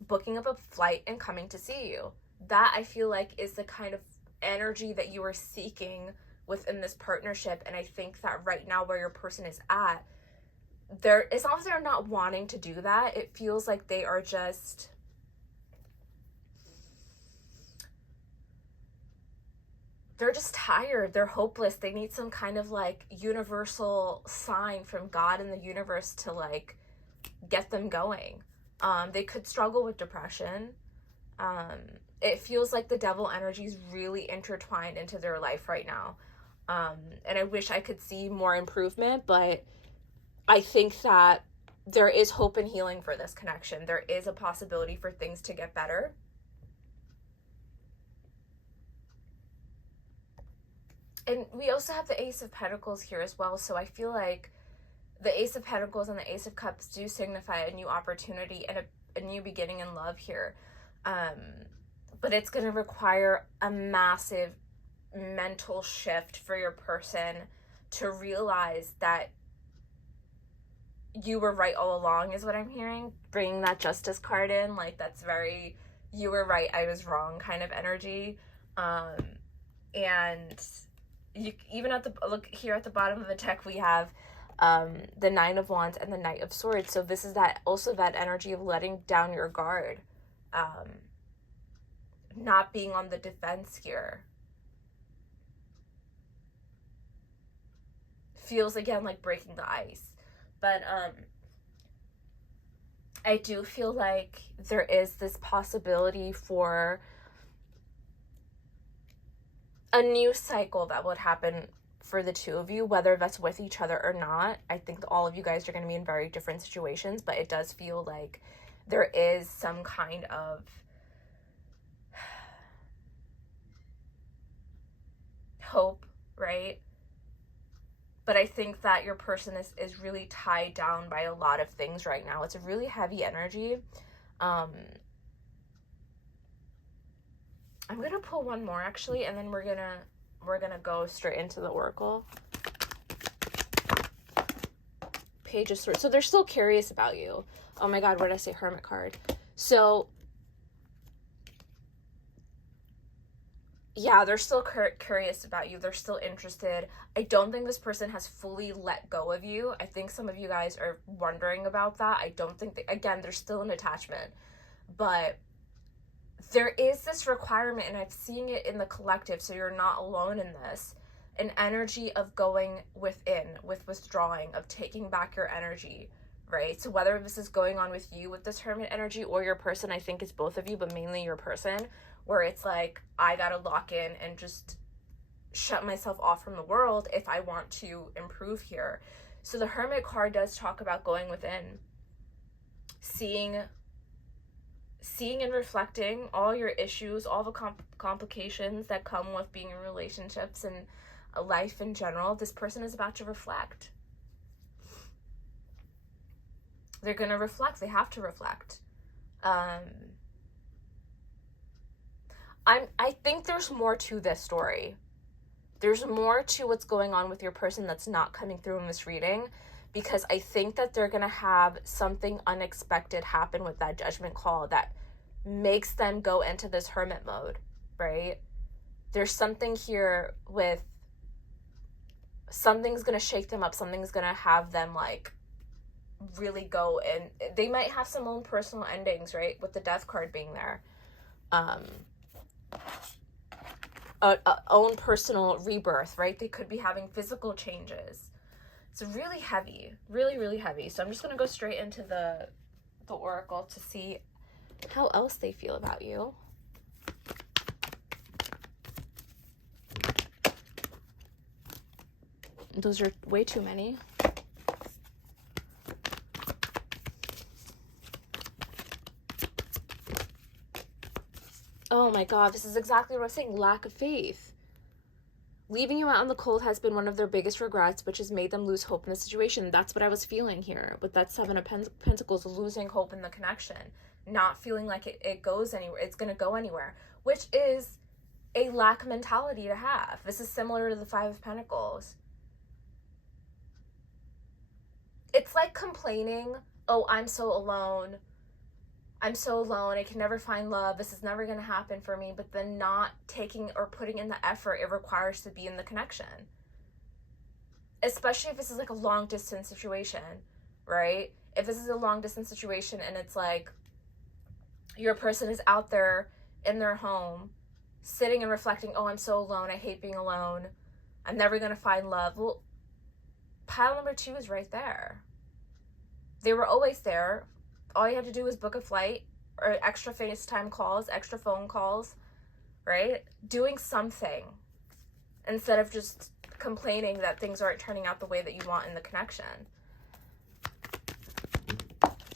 booking up a flight and coming to see you. That, I feel like, is the kind of energy that you are seeking within this partnership. And I think that right now, where your person is at, it's not that they're not wanting to do that. It feels like they are just, they're just tired. They're hopeless. They need some kind of like universal sign from God and the universe to like get them going. They could struggle with depression. It feels like the devil energy is really intertwined into their life right now. And I wish I could see more improvement, but I think that there is hope and healing for this connection. There is a possibility for things to get better. And we also have the Ace of Pentacles here as well. So I feel like the Ace of Pentacles and the Ace of Cups do signify a new opportunity and a new beginning in love here. But it's going to require a massive mental shift for your person to realize that you were right all along is what I'm hearing. Bringing that Justice card in, like, that's very, you were right, I was wrong kind of energy. And you, even at the, look here at the bottom of the deck, we have the Nine of Wands and the Knight of Swords. So this is that, also that energy of letting down your guard, not being on the defense here. Feels again like breaking the ice. But I do feel like there is this possibility for a new cycle that would happen for the two of you, whether that's with each other or not. I think all of you guys are going to be in very different situations, but it does feel like there is some kind of hope, right? But I think that your person is really tied down by a lot of things right now. It's a really heavy energy. I'm going to pull one more, actually, and then we're going to go straight into the oracle. Page of Swords. So they're still curious about you. Oh my God, what did I say? Hermit card. So yeah, they're still curious about you. They're still interested. I don't think this person has fully let go of you. I think some of you guys are wondering about that. I don't think again, there's still an attachment, but there is this requirement, and I've seen it in the collective, so you're not alone in this, an energy of going within, with withdrawing, of taking back your energy, right? So whether this is going on with you with this hermit energy or your person, I think it's both of you, but mainly your person, where it's like, I gotta lock in and just shut myself off from the world if I want to improve here. So the Hermit card does talk about going within, seeing and reflecting all your issues, all the complications that come with being in relationships and a life in general. This person is about to reflect. They're going to reflect. They have to reflect. I think there's more to this story. There's more to what's going on with your person that's not coming through in this reading, because I think that they're going to have something unexpected happen with that judgment call that makes them go into this hermit mode, right? There's something here with something's going to shake them up. Something's going to have them like really go, and they might have some own personal endings, right? With the Death card being there. Own personal rebirth, right? They could be having physical changes. It's really heavy, really, really heavy. So I'm just going to go straight into the oracle to see how else they feel about you. Those are way too many. Oh my God, this is exactly what I was saying. Lack of faith. Leaving you out in the cold has been one of their biggest regrets, which has made them lose hope in the situation. That's what I was feeling here with that Seven of Pentacles, losing hope in the connection, not feeling like it goes anywhere, it's going to go anywhere, which is a lack mentality to have. This is similar to the Five of Pentacles. It's like complaining, oh, I'm so alone, I can never find love, this is never going to happen for me, but then not taking or putting in the effort it requires to be in the connection. Especially if this is like a long distance situation, right? If this is a long distance situation and it's like your person is out there in their home, sitting and reflecting, oh, I'm so alone, I hate being alone, I'm never going to find love. Well, pile number 2 is right there. They were always there. All you had to do was book a flight or extra FaceTime calls, extra phone calls, right? Doing something instead of just complaining that things aren't turning out the way that you want in the connection.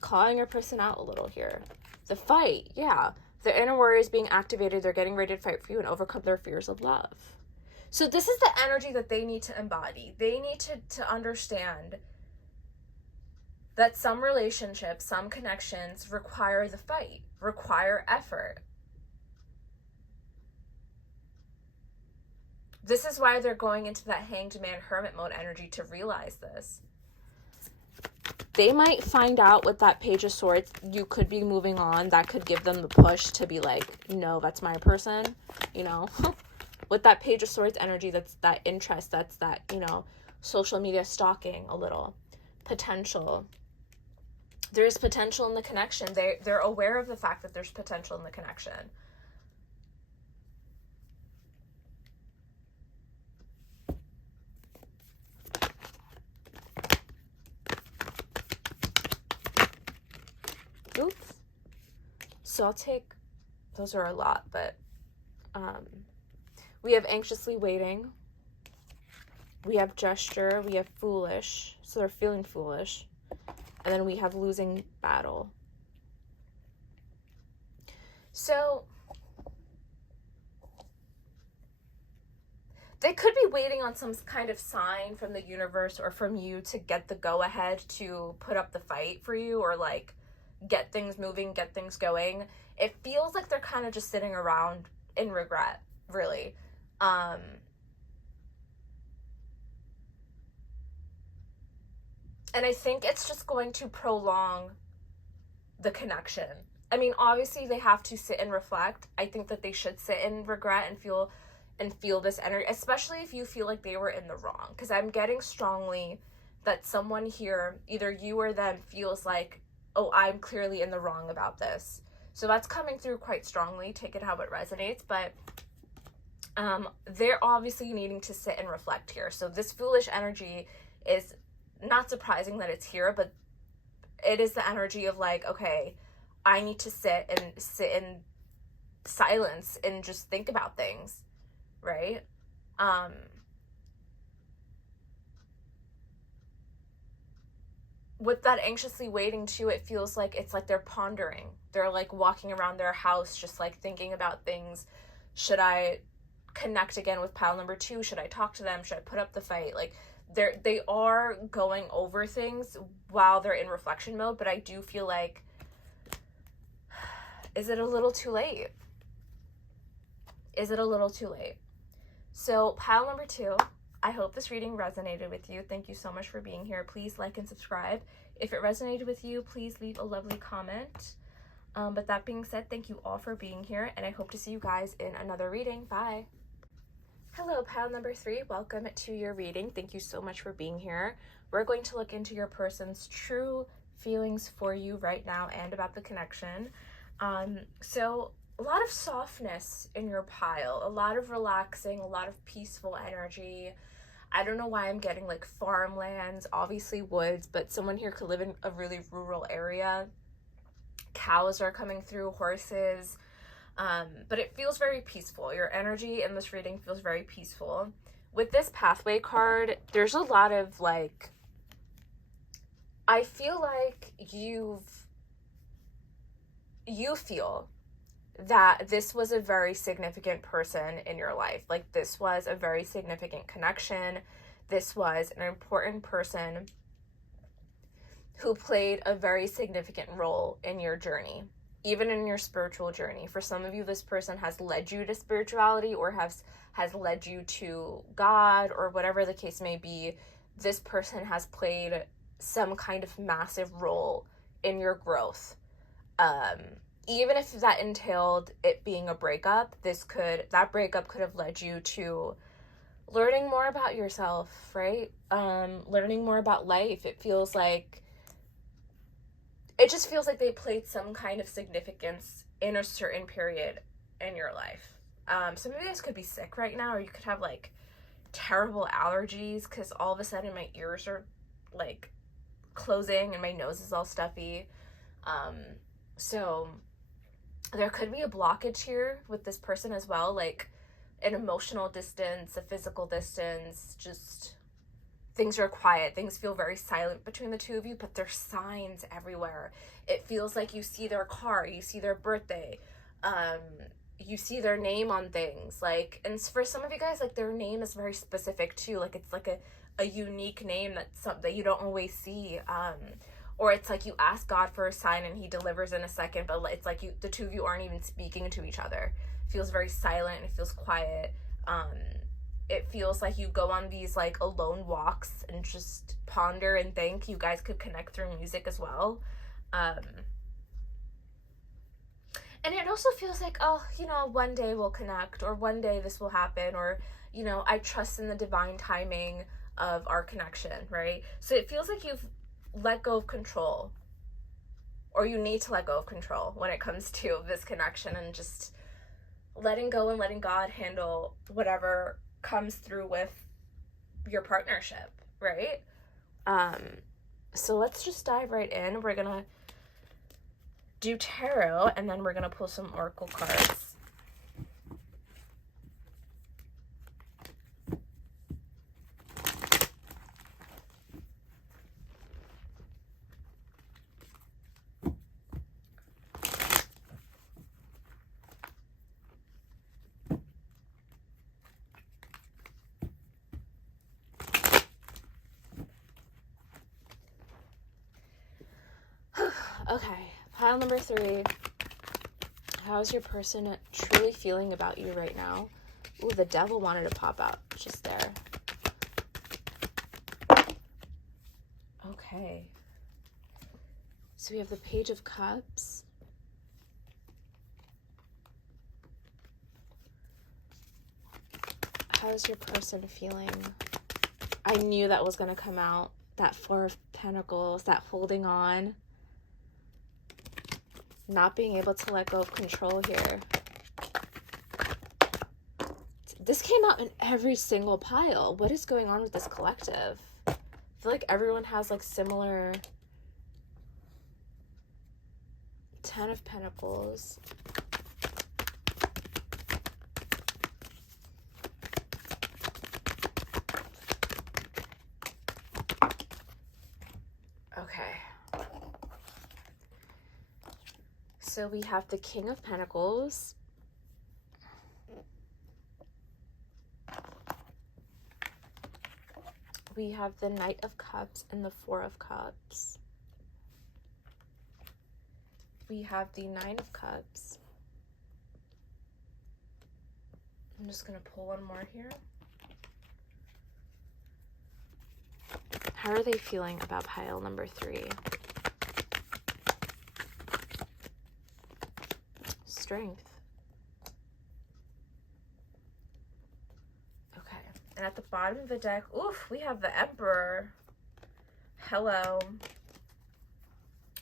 Calling your person out a little here. The fight, yeah. The inner warrior is being activated. They're getting ready to fight for you and overcome their fears of love. So this is the energy that they need to embody. They need to understand that some relationships, some connections require the fight, require effort. This is why they're going into that Hanged Man Hermit mode energy, to realize this. they might find out with that Page of Swords, you could be moving on. That could give them the push to be like, no, that's my person, you know. With that Page of Swords energy, that's that interest, that's that, you know, social media stalking a little. Potential. There's potential in the connection. They're aware of the fact that there's potential in the connection. Oops. So I'll take, those are a lot, but we have anxiously waiting. We have gesture. We have foolish. So they're feeling foolish. And then we have losing battle. So they could be waiting on some kind of sign from the universe or from you to get the go-ahead to put up the fight for you, or like get things moving, get things going. It feels like they're kind of just sitting around in regret, really. And I think it's just going to prolong the connection. I mean, obviously they have to sit and reflect. I think that they should sit in regret and feel this energy, especially if you feel like they were in the wrong. Because I'm getting strongly that someone here, either you or them, feels like, oh, I'm clearly in the wrong about this. So that's coming through quite strongly. Take it how it resonates. But they're obviously needing to sit and reflect here. So this foolish energy is not surprising that it's here, but it is the energy of like, okay, I need to sit in silence and just think about things, right? With that anxiously waiting too, it feels like it's like they're pondering. They're like walking around their house just like thinking about things. Should I connect again with pile number 2? Should I talk to them? Should I put up the fight? Like they are going over things while they're in reflection mode, but I do feel like, is it a little too late? Is it a little too late? So pile number 2, I hope this reading resonated with you. Thank you so much for being here. Please like and subscribe. If it resonated with you, please leave a lovely comment. But that being said, thank you all for being here, and I hope to see you guys in another reading. Bye. Hello, pile number 3. Welcome to your reading. Thank you so much for being here. We're going to look into your person's true feelings for you right now and about the connection. So a lot of softness in your pile, a lot of relaxing, a lot of peaceful energy. I don't know why I'm getting like farmlands, obviously woods, but someone here could live in a really rural area. Cows are coming through, horses. But it feels very peaceful. Your energy in this reading feels very peaceful. With this pathway card, there's a lot of like, I feel like you feel that this was a very significant person in your life. Like this was a very significant connection. This was an important person who played a very significant role in your journey, even in your spiritual journey. For some of you, this person has led you to spirituality or has led you to God, or whatever the case may be. This person has played some kind of massive role in your growth. Even if that entailed it being a breakup, that breakup could have led you to learning more about yourself, right? Learning more about life. It just feels like they played some kind of significance in a certain period in your life. Some of you guys could be sick right now, or you could have like terrible allergies because all of a sudden my ears are like closing and my nose is all stuffy. So there could be a blockage here with this person as well, like an emotional distance, a physical distance, just things are quiet. Things feel very silent between the two of you, but there's signs everywhere. It feels like you see their car, you see their birthday, you see their name on things. Like, and for some of you guys, like their name is very specific too. Like it's like a unique name that's something that you don't always see. Or it's like you ask God for a sign and he delivers in a second, but it's like the two of you aren't even speaking to each other. It feels very silent. It feels quiet. it feels like you go on these like alone walks and just ponder and think. You guys could connect through music as well. And it also feels like, oh, you know, one day we'll connect, or one day this will happen, or, you know, I trust in the divine timing of our connection, right? So it feels like you've let go of control, or you need to let go of control when it comes to this connection, and just letting go and letting God handle whatever comes through with your partnership, right? So let's just dive right in. We're gonna do tarot, and then we're gonna pull some oracle cards. Okay, pile number 3. How's your person truly feeling about you right now? Ooh, the devil wanted to pop out just there. Okay. So we have the Page of Cups. How's your person feeling? I knew that was going to come out. That Four of Pentacles, that holding on. Not being able to let go of control here. This came out in every single pile. What is going on with this collective? I feel like everyone has like similar. 10 of Pentacles. Okay. So we have the King of Pentacles. We have the Knight of Cups and the Four of Cups. We have the Nine of Cups. I'm just going to pull one more here. How are they feeling about pile number 3? Strength. Okay. And at the bottom of the deck, oof, we have the Emperor. Hello.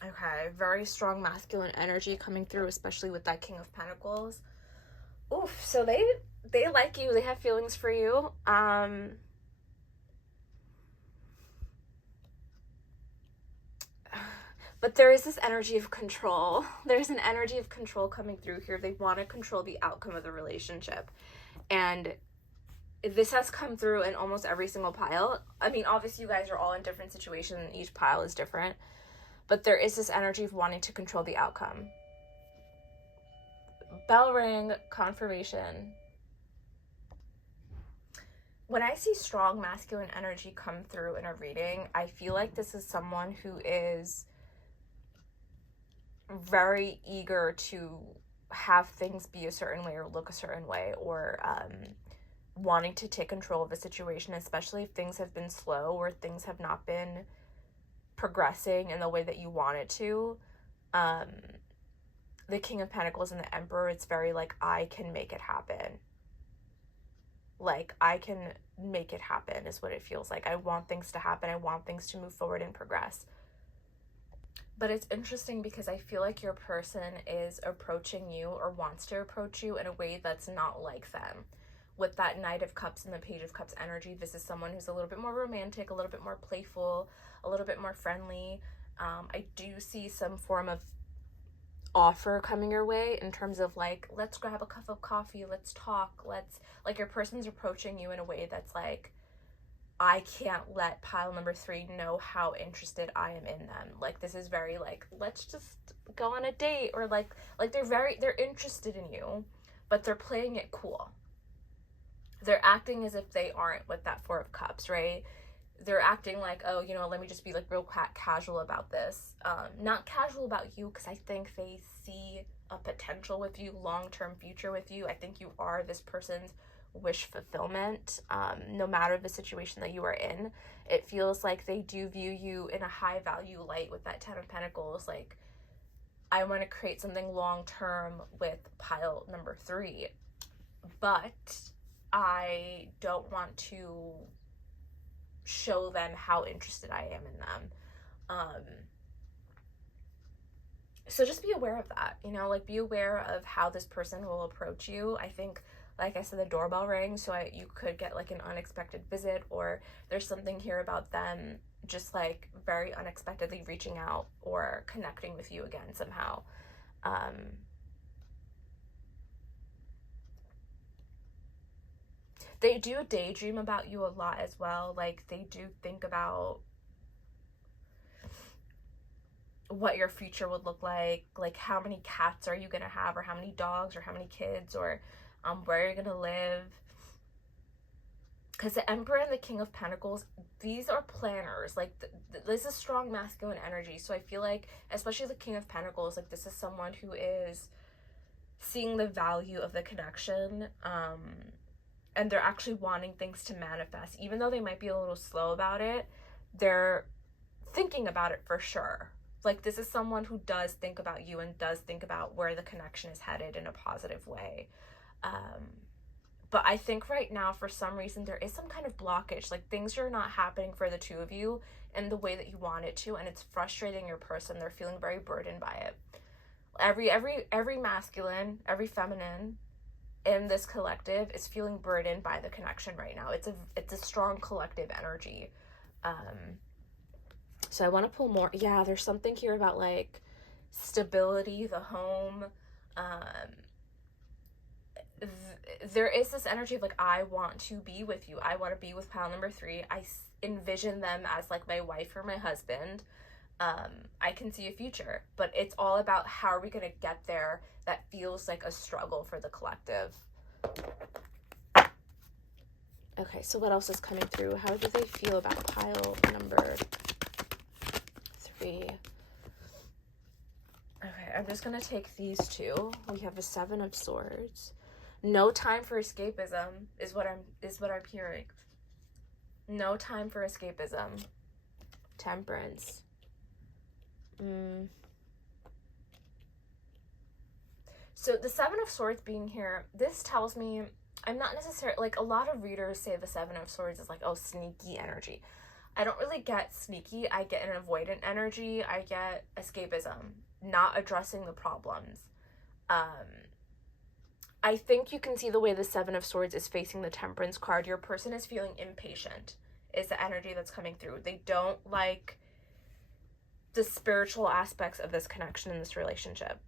Okay, very strong masculine energy coming through, especially with that King of Pentacles. Oof, so they like you. They have feelings for you. But there is this energy of control. There's an energy of control coming through here. They want to control the outcome of the relationship. And this has come through in almost every single pile. I mean, obviously you guys are all in different situations and each pile is different. But there is this energy of wanting to control the outcome. Bell ring, confirmation. When I see strong masculine energy come through in a reading, I feel like this is someone who is very eager to have things be a certain way or look a certain way, or wanting to take control of a situation, especially if things have been slow or things have not been progressing in the way that you want it to. The King of Pentacles and the Emperor, it's very like, I can make it happen. Like, I can make it happen is what it feels like. I want things to happen. I want things to move forward and progress. But it's interesting because I feel like your person is approaching you or wants to approach you in a way that's not like them. With that Knight of Cups and the Page of Cups energy, this is someone who's a little bit more romantic, a little bit more playful, a little bit more friendly. I do see some form of offer coming your way in terms of like, let's grab a cup of coffee, let's talk, like your person's approaching you in a way that's like, I can't let pile number 3 know how interested I am in them. Like, this is very like, let's just go on a date, or like they're interested in you, but they're playing it cool. They're acting as if they aren't with that Four of Cups, right? They're acting like, oh, you know, let me just be like real casual about this. Not casual about you, because I think they see a potential with you, long-term future with you. I think you are this person's wish fulfillment, no matter the situation that you are in. It feels like they do view you in a high value light with that 10 of Pentacles. Like, I want to create something long term with pile number 3, but I don't want to show them how interested I am in them. So just be aware of that, you know, like be aware of how this person will approach you. I think, like I said, the doorbell rings, so you could get like an unexpected visit, or there's something here about them just like very unexpectedly reaching out or connecting with you again somehow. They do daydream about you a lot as well. Like, they do think about what your future would look like how many cats are you gonna have, or how many dogs, or how many kids, or where you're gonna live. Because the Emperor and the King of Pentacles, these are planners. Like, this is strong masculine energy. So I feel like, especially the King of Pentacles, like, this is someone who is seeing the value of the connection, and they're actually wanting things to manifest. Even though they might be a little slow about it, they're thinking about it for sure. Like, this is someone who does think about you and does think about where the connection is headed in a positive way. But I think right now, for some reason, there is some kind of blockage. Like, things are not happening for the two of you in the way that you want it to, and it's frustrating your person. They're feeling very burdened by it. Every masculine, every feminine in this collective is feeling burdened by the connection right now. It's a strong collective energy. So I want to pull more. Yeah, there's something here about like stability, the home. There is this energy of like, I want to be with you. I want to be with pile number 3. I envision them as like my wife or my husband. I can see a future, but it's all about how are we going to get there. That feels like a struggle for the collective. Okay, so what else is coming through? How do they feel about pile number 3? Okay, I'm just gonna take these two. We have a 7 of Swords. No time for escapism is what I'm hearing. No time for escapism. Temperance. So the 7 of Swords being here, this tells me, I'm not necessarily, like, a lot of readers say the 7 of Swords is like, oh, sneaky energy. I don't really get sneaky. I get an avoidant energy. I get escapism, not addressing the problems. I think you can see the way the 7 of Swords is facing the Temperance card. Your person is feeling impatient, is the energy that's coming through. They don't like the spiritual aspects of this connection in this relationship.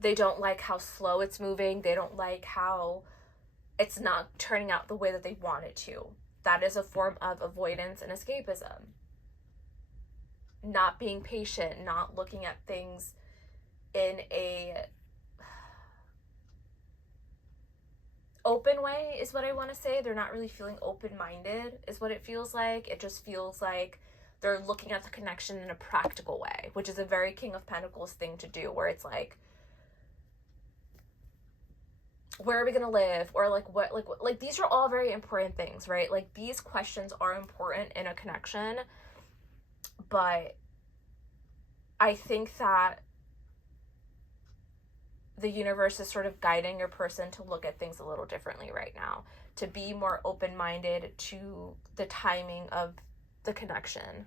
They don't like how slow it's moving. They don't like how it's not turning out the way that they want it to. That is a form of avoidance and escapism. Not being patient, not looking at things in a open way is what I want to say. They're not really feeling open-minded is what it feels like. It just feels like they're looking at the connection in a practical way, which is a very King of Pentacles thing to do, where it's like, where are we gonna live, or like what, like these are all very important things, right? Like, these questions are important in a connection, but I think that the universe is sort of guiding your person to look at things a little differently right now, to be more open-minded to the timing of the connection.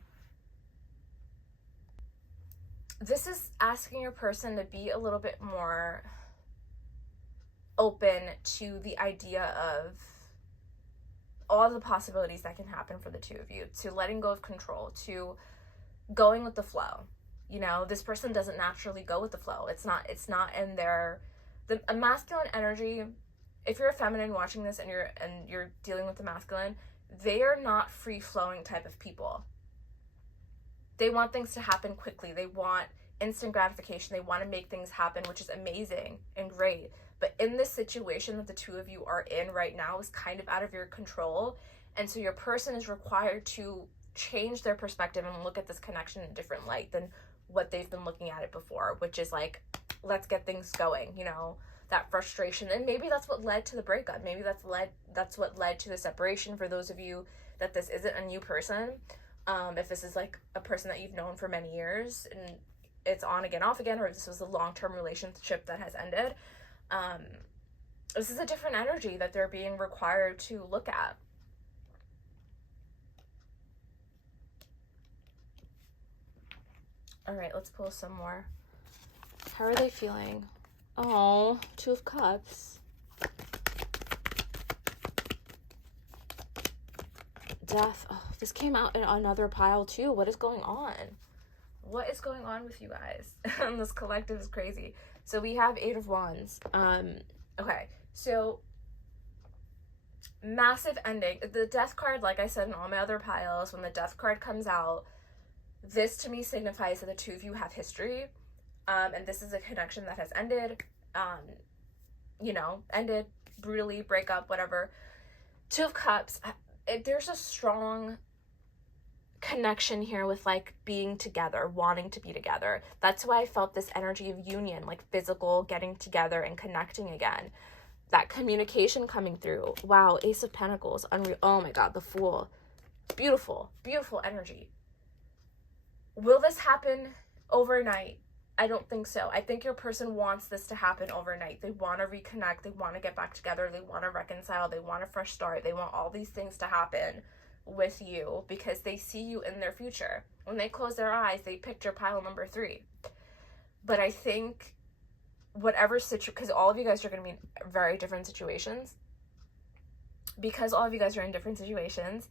This is asking your person to be a little bit more open to the idea of all the possibilities that can happen for the two of you, to letting go of control, to going with the flow. You know, this person doesn't naturally go with the flow. It's not in their, a masculine energy. If you're a feminine watching this and you're dealing with the masculine, they are not free-flowing type of people. They want things to happen quickly. They want instant gratification. They want to make things happen, which is amazing and great. But in this situation that the two of you are in right now is kind of out of your control. And so your person is required to change their perspective and look at this connection in a different light than what they've been looking at it before, which is like, let's get things going, you know? that frustration. And maybe that's what led to the breakup. Maybe that's what led to the separation for those of you that this isn't a new person. If this is like a person that you've known for many years and it's on again, off again, or if this was a long-term relationship that has ended, this is a different energy that they're being required to look at. All right, let's pull some more. How are they feeling? Oh, Two of Cups. Death. Oh, this came out in another pile too. What is going on? What is going on with you guys? This collective is crazy. So we have Eight of Wands. Okay, so massive ending. The Death card, like I said in all my other piles, when the Death card comes out, this to me signifies that the two of you have history. And this is a connection that has ended, ended brutally, breakup, whatever. Two of Cups, there's a strong connection here with like being together, wanting to be together. That's why I felt this energy of union, like physical, getting together and connecting again. That communication coming through. Wow, Ace of Pentacles, unreal. Oh my God, the Fool. Beautiful, beautiful energy. Will this happen overnight? I don't think so. I think your person wants this to happen overnight. They want to reconnect. They want to get back together. They want to reconcile. They want a fresh start. They want all these things to happen with you because they see you in their future. When they close their eyes, they picture pile number 3. But I think whatever situation, because all of you guys are going to be in very different situations. Because all of you guys are in different situations,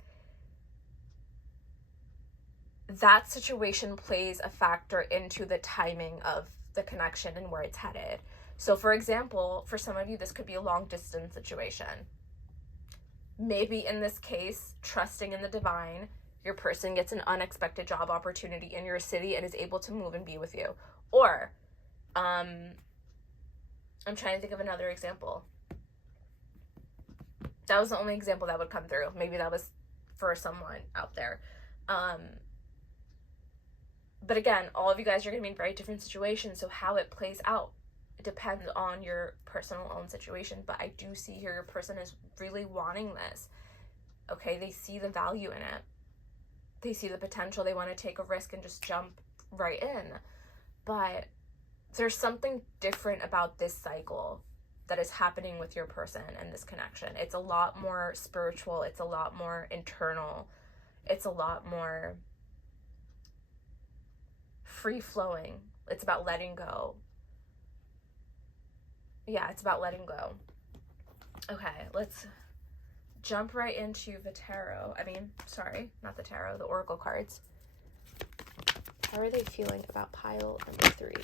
that situation plays a factor into the timing of the connection and where it's headed. So for example, for some of you, this could be a long distance situation. Maybe in this case, trusting in the divine, your person gets an unexpected job opportunity in your city and is able to move and be with you. Or, I'm trying to think of another example. That was the only example that would come through. Maybe that was for someone out there. But again, all of you guys are going to be in very different situations, so how it plays out depends on your personal own situation. But I do see here your person is really wanting this. Okay, they see the value in it. They see the potential. They want to take a risk and just jump right in. But there's something different about this cycle that is happening with your person and this connection. It's a lot more spiritual. It's a lot more internal. It's a lot more free-flowing. It's about letting go. Yeah, it's about letting go. Okay, let's jump right into the tarot. Not the tarot, the oracle cards. How are they feeling about pile number 3?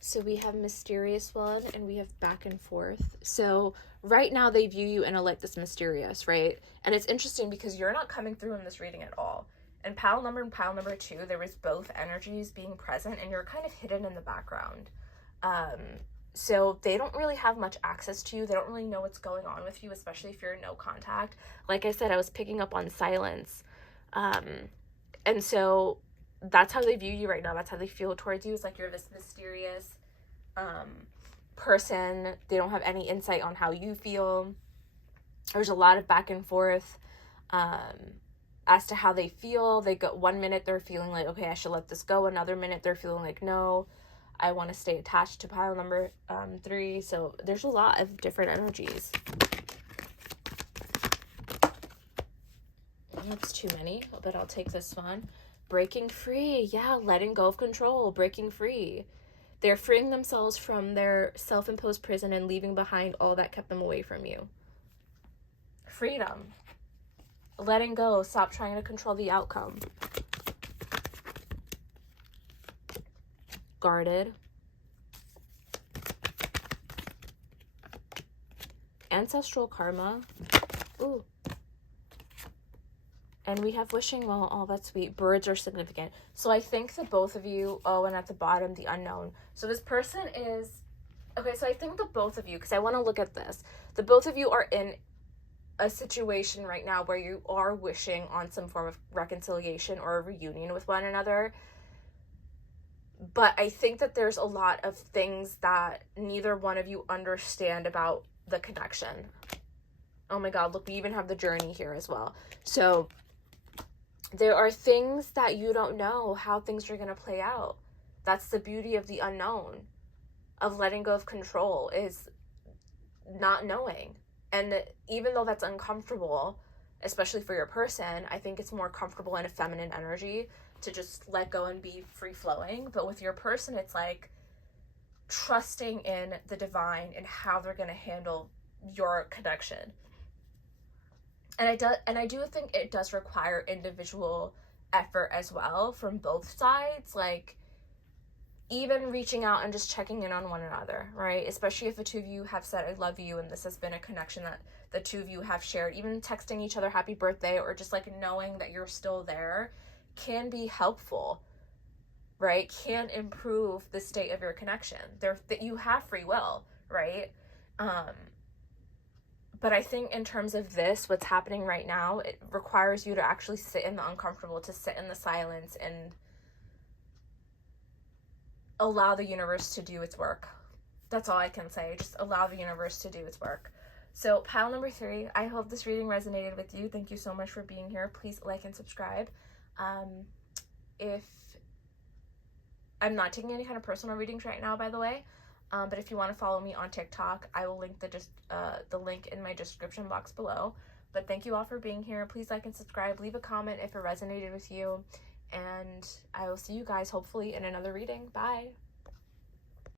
So we have mysterious one and we have back and forth. So right now they view you in a like this mysterious, right? And it's interesting because you're not coming through in this reading at all. In pile number and pile number 2, there was both energies being present and you're kind of hidden in the background. So they don't really have much access to you. They don't really know what's going on with you, especially if you're in no contact. Like I said, I was picking up on silence. And so that's how they view you right now. That's how they feel towards you. It's like you're this mysterious person. They don't have any insight on how you feel. There's a lot of back and forth as to how they feel. They go 1 minute they're feeling like, okay, I should let this go. Another minute they're feeling like, no, I want to stay attached to pile number 3. So there's a lot of different energies. That's too many, but I'll take this one. Breaking free. Yeah, letting go of control, breaking free. They're freeing themselves from their self-imposed prison and leaving behind all that kept them away from you. Freedom. Letting go. Stop trying to control the outcome. Guarded. Ancestral karma. Ooh. And we have wishing well. Oh, that's sweet. Birds are significant. So I think the both of you, oh, and at the bottom, the unknown. So this person is, okay, so I think the both of you, because I want to look at this. The both of you are in a situation right now where you are wishing on some form of reconciliation or a reunion with one another. But I think that there's a lot of things that neither one of you understand about the connection. Oh my God, look, we even have the journey here as well. So there are things that you don't know how things are going to play out. That's the beauty of the unknown, of letting go of control, is not knowing. And even though that's uncomfortable, especially for your person, I think it's more comfortable in a feminine energy to just let go and be free flowing. But with your person, it's like trusting in the divine and how they're going to handle your connection. And I do think it does require individual effort as well from both sides, like even reaching out and just checking in on one another, right? Especially if the two of you have said I love you and this has been a connection that the two of you have shared. Even texting each other happy birthday or just like knowing that you're still there can be helpful, right? Can improve the state of your connection. That you have free will, right? But I think in terms of this, what's happening right now, it requires you to actually sit in the uncomfortable, to sit in the silence and allow the universe to do its work. That's all I can say. Just allow the universe to do its work. So pile number 3, I hope this reading resonated with you. Thank you so much for being here. Please like and subscribe. If I'm not taking any kind of personal readings right now, by the way, but if you want to follow me on TikTok, I will link the link in my description box below. But thank you all for being here. Please like and subscribe. Leave a comment if it resonated with you. And I will see you guys hopefully in another reading. Bye.